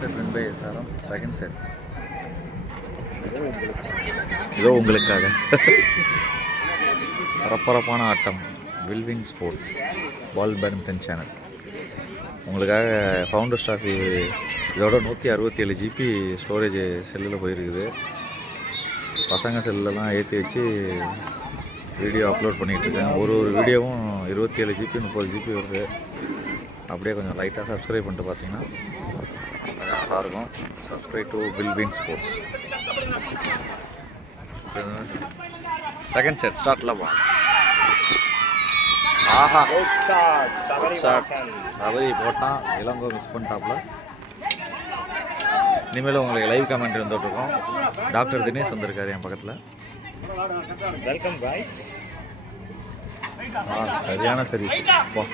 set run by SRM, second set. இதோ உங்களுக்காக பரபரப்பான ஆட்டம் வில்விங் ஸ்போர்ட்ஸ் பால் பேட்மிண்டன் சேனல் உங்களுக்காக ஃபவுண்டர்ஸ் ட்ராஃபி இதோட 167 GB ஸ்டோரேஜ் செல்லில் போயிருக்குது. பசங்க செல்லெலாம் ஏற்றி வச்சு வீடியோ அப்லோட் பண்ணிகிட்ருக்கேன். ஒரு வீடியோவும் 27 GB 30 GB வருது. அப்படியே கொஞ்சம் லைட்டாக சப்ஸ்கிரைப் பண்ணிட்டு பார்த்தீங்கன்னா நல்லாயிருக்கும். சப்ஸ்கிரைப் டு வில்விங் ஸ்போர்ட்ஸ். செகண்ட் செட் ஸ்டார்ட்ல பா. ஆஹா சபரி போட்டான். இளங்கோ மிஸ் பண்ணிட்டாப்ல. இனிமேல் உங்களுக்கு லைவ் கமெண்ட் வந்துட்டுருக்கோம். டாக்டர் தினேஷ் வந்திருக்காரு என் பக்கத்தில். Welcome guys. சரியான சர்வீஸ் பா.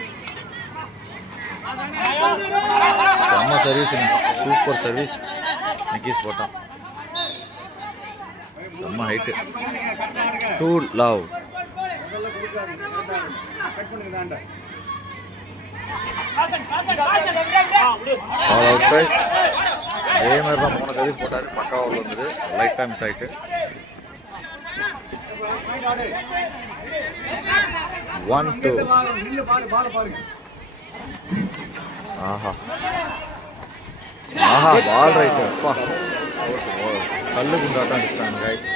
செம்ம சர்வீஸுங்க, சூப்பர் சர்வீஸ். நிக்கீஸ் போட்டான். செம்ம height. Two love. All outside. அதே மாதிரி தான் 3 சர்வீஸ் போட்டார். பக்காவாக வந்தது. லைட் டைம் ஆகிட்டு 1-2. ஆஹா ஆஹா பால் ரைட்டு. அப்பா கல்லு குண்டாட்டம் அடிச்சிட்டாங்க கைஸ்.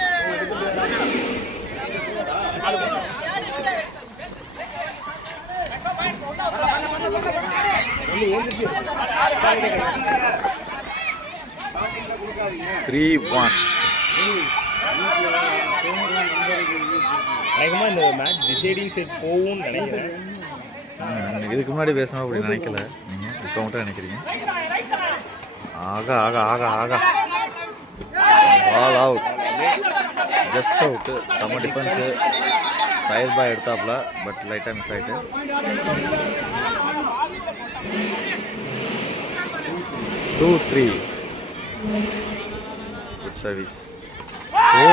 இந்த மேட்ச் டிசைடிங் செட் போகும்னு நினைக்கிறேன். இதுக்கு முன்னாடி பேசணும் அப்படி நினைக்கல நீங்கள், இப்போ மட்டும் நினைக்கிறீங்க. ஆகா ஆகா ஆகா ஆகா பால் அவுட். Just out. செம்ம டிஃபென்ஸு. சைட் பாய் எடுத்தாப்புல, பட் லைட்டாக மிஸ் ஆகிட்டு. 2-3. Good service. ஓ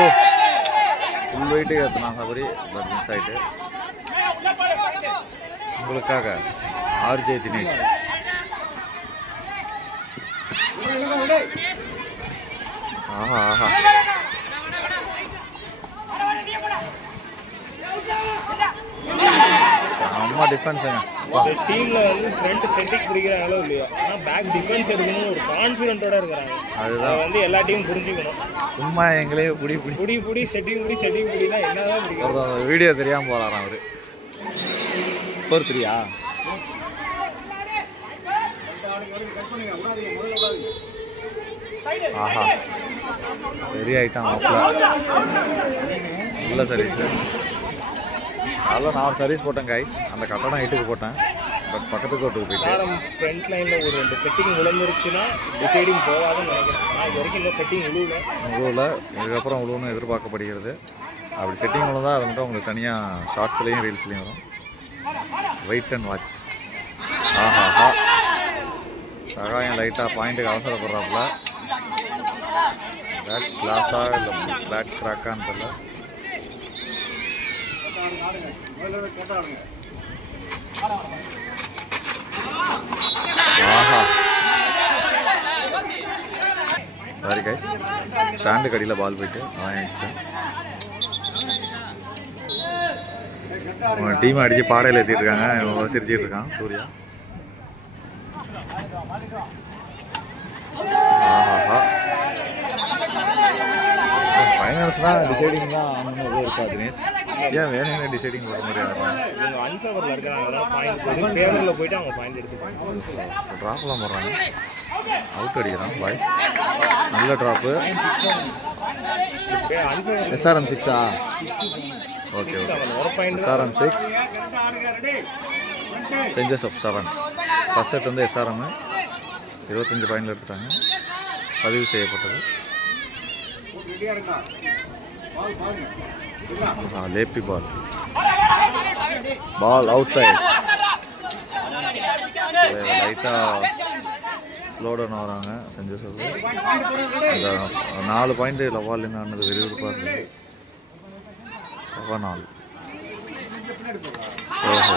ஃபுல் வெயிட்டு ஏற்றினா சபரி, பட் மிஸ் ஆகிட்டு. உங்களுக்காக ஆர்ஜே தினேஷ். ஆஹா ஆஹா செம்ம டிஃபென்ஸுங்க. டீமில் வந்து ஃப்ரண்ட் செட்டிங் பிடிக்கிறாங்களோ இல்லையோ, ஆனால் பேக் டிஃபென்ஸ் எடுக்கணும்னு ஒரு கான்ஃபிடென்ட்டோட இருக்கிறாங்க. அதுதான் வந்து எல்லா டீமும் புரிஞ்சுக்கணும். சும்மா எங்களே புடி செட்டிங் புடினா என்னதான் பிடிக்கும். வீடியோ தெரியாமல் போகிறாராம் அவர். 4-3. ஆஹா பெரிய ஐட்டம் மாப்பிள்ள. நல்ல சர்வீஸு. அதில் நான் ஒரு சர்வீஸ் போட்டேன் கைஸ். அந்த கட்டணம் ஹைட்டுக்கு போட்டேன், பட் பக்கத்து கோட்டுக்கு போயிட்டு ஃப்ரண்ட் லைனில் ஒரு 2 செட்டிங் விழுந்துருச்சுன்னா டிசைடிங் போகாதுன்னு நினைக்கிறேன். ஆனால் இது வரைக்கும் இந்த செட்டிங் விழுவில் இதுக்கப்புறம் விழுவுன்னு எதிர்பார்க்கப்படுகிறது. அப்படி செட்டிங் விழுந்தால் அது மட்டும் உங்களுக்கு தனியாக ஷார்ட்ஸ்லேயும் ரீல்ஸ்லேயும் வரும். Wait and watch. ஆஹா சகாயம் லைட்டாக பாயிண்ட்டுக்கு அவசரப்படுறாப்புல. பேட் கிளாஸா இல்லை பேட் கிராக்கான்னு தெரியல. ஆஹா சாரி கைஸ், ஸ்டாண்டு கடியில் பால் போயிட்டு அடிச்சிட்டேன். டீமை அடித்து பாடையில் ஏற்றிட்டு இருக்காங்க. இவங்க சிரிச்சிட்டு இருக்கான் சூர்யா. ஆஹா ஃபைனல்ஸ் தான் டிசைடிங் தான் ஆகணும்னு எதுவும் இருக்கா தினேஷ்? ஏன் வேணுங்க டிசைடிங் போகிற மாதிரி ஆடுறாங்க? நீங்கள் அன்ஃபேவரில் இருக்கிறாங்க, பாயிண்ட் ஃபேவரில் போயிட்டு அவங்க பாயிண்ட் எடுத்துப்பாங்க. ட்ராப்லாம் போடுறாங்க. அவுட் அடிக்கிறான் பாய். நல்ல drop. SRM 6. Okay okay. SRM 6 saint Joseph 7. First set வந்து SRM 25 பாயிண்டில் எடுத்துட்டாங்க. பதிவு செய்யப்பட்டது. லேப்பி பால் அவுட் சைட். லைட்டாக ஸ்லோ டவுன் வராங்க சென்ட் ஜோசப். அந்த 4 பாயிண்ட் லவாலேருந்து ஆனது விறுவிறுப்பாக இருந்தது. 7-all. ஓஹோ.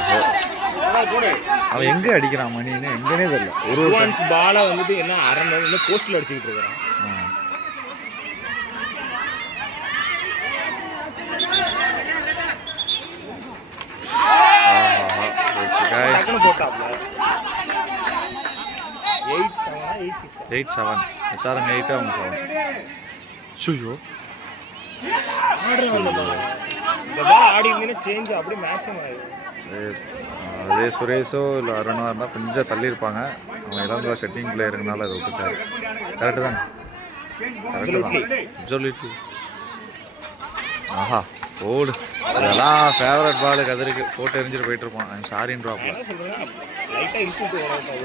அவன் எங்கே அடிக்கிறான் மணின்னு எங்கன்னே தெரியல. ஒரு அட்வான்ஸ் பாலை வந்துட்டு என்ன அரண்டை இல்லை போஸ்டில் அடிச்சுக்கிட்டு இருக்கிறான். டக்குன்னு போட்டாப்ல 8-7 SRM 8 அவங்க 7. ஷூயோ இந்த பால் ஆடி இருந்தீங்கன்னா சேஞ்ச் அப்படியே மேட்சும் ஆயிடும். அதே சுரேஷோ இல்லை அருணோ இருந்தால் கொஞ்சம் தள்ளியிருப்பாங்க. அவன் இளங்கோ செட்டிங் பிளேயருங்கனால அதை விட்டுட்டாரு. கரெக்டு தான், கரெக்டு தான், அப்சல்யூட்லி. ஆஹா ஓடு, இதெல்லாம் ஃபேவரட் பால் கதிருக்கு போட்டு எரிஞ்சிட்டு போயிட்டு இருப்பான். ஐம் சாரின்னு ட்ராப்ல.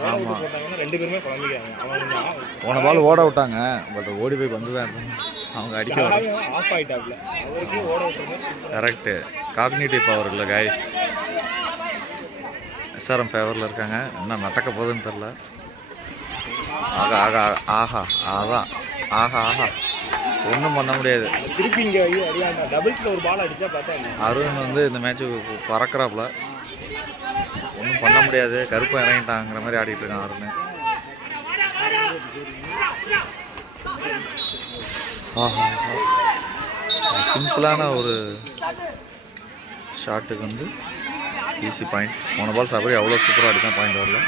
ஆமாம், போன பால் ஓட விட்டாங்க, பட் ஓடி போய் வந்து தான் அவங்க அடிக்க ஆஃப் ஆயிட்டாப்ல. கரெக்டு, காக்னிட்டிவ் பவர் இல்லை கைஸ். SRM ஃபேவரில் இருக்காங்க. என்ன நடக்க போகுதுன்னு தெரில. ஆகா ஆகா ஆஹா அதான் ஆஹா ஆஹா ஒன்றும் பண்ண முடியாது. திருப்பி இங்கே டபுள்ஸில் ஒரு பால் அடித்தா பார்த்தா அருண் வந்து இந்த மேட்ச்சுக்கு பறக்கிறாப்புல. ஒன்றும் பண்ண முடியாது, கருப்பை இறங்கிட்டாங்கிற மாதிரி ஆடிட்டு இருக்கான் அருண். ஆஹா, சிம்பிளான ஒரு ஷாட்டுக்கு வந்து ஈஸி பாயிண்ட். போன பால் சபரி அவ்வளோ சூப்பராக அடித்தான், பாயிண்ட் வரல.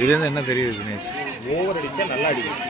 இதுலேருந்து என்ன தெரியுது தினேஷ்? ஓவர் அடித்தா நல்லா அடிக்கும்.